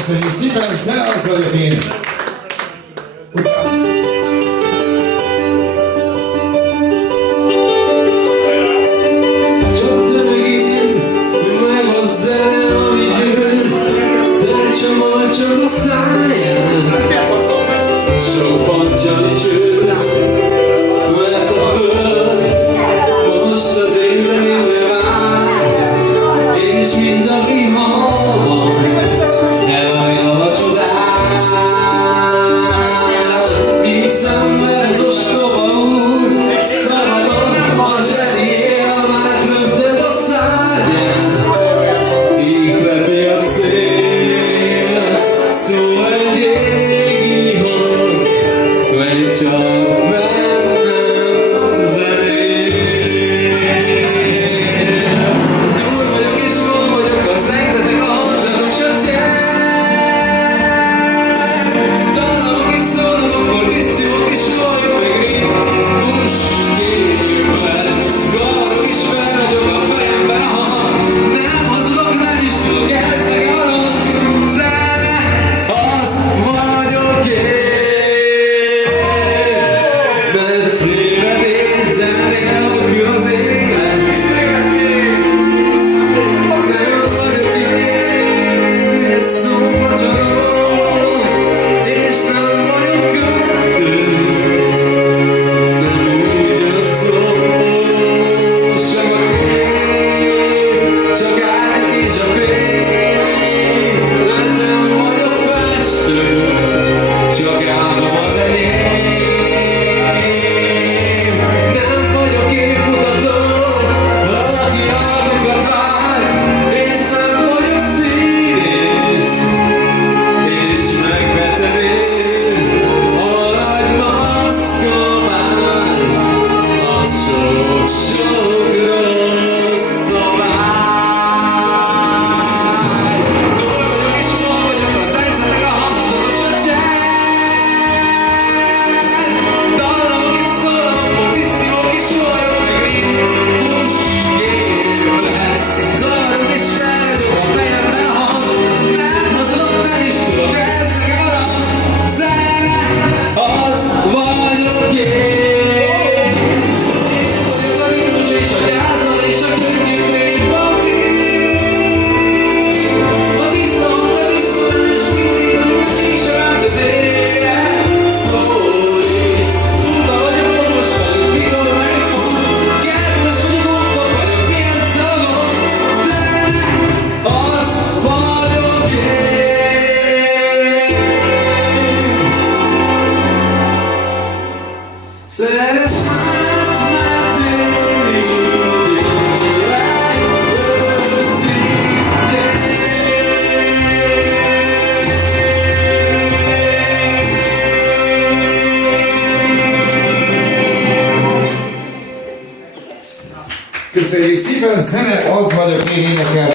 Köszönjük szépen, zene az vagyok én. Csak te megint, hogy meghozzá, ami győz. Töltsem majd csak a száját. Sok pancsali csőz. Mert a föld most az én zenémre vár. És mind aki hall, elvajja a csodát. Hiszem, mert ostoba úr, szabadon a zseni élmát röptet a szárnyán. Ihleti a szél, szól egy égi hang, vagy csak bennem zenél. Nyúl vagyok és gól vagyok, a szegzetek a hangzatos a csend. Dallamok és szólamok, fortisszimok és roljok meg ritmus képet. Gavarok és felragyog a fejemben a hang. Nem hazudok, nem is tudok, ez nekem a rossz. Zene, az vagyok én. Mert tévedés, zennek nélkül az élet. Nem vagyok én, és szóba csalom, és nem vagyok költő. Nem úgy a szó, sem a kép, csak árnyék és a fény. Mert nem vagyok festő, csak álmom az enyém. Nem vagyok képmutató, aki álmokat vált, és nem vagyok színész, és megvetem én a nagy maszkomát, a sok-sok rossz szabály. Gól vagyok és gól vagyok, a szegzetek a hangzatos a csend. Dallamok és szólamok, fortisszimok és roljok meg ritmus képet. Zavarok és felragyog a fejemben a hang. Nem hazudok, nem is tudok, ez nekem a rang. Zene, az vagyok én. Én vagyok a ritmus és a gyászdal és a könnyű népvamír. A tiszta hang, a tiszta és mindig önnek is önt az élet szólít. Buta vagyok, okos vagyok, bíró vagyok, kedves vagyok, okos vagyok, milyen szagok. Zene, az vagyok én. Szeres hát, mert én úgy élek őszintén. Köszönjük szépen, zene az vagyok én énekel.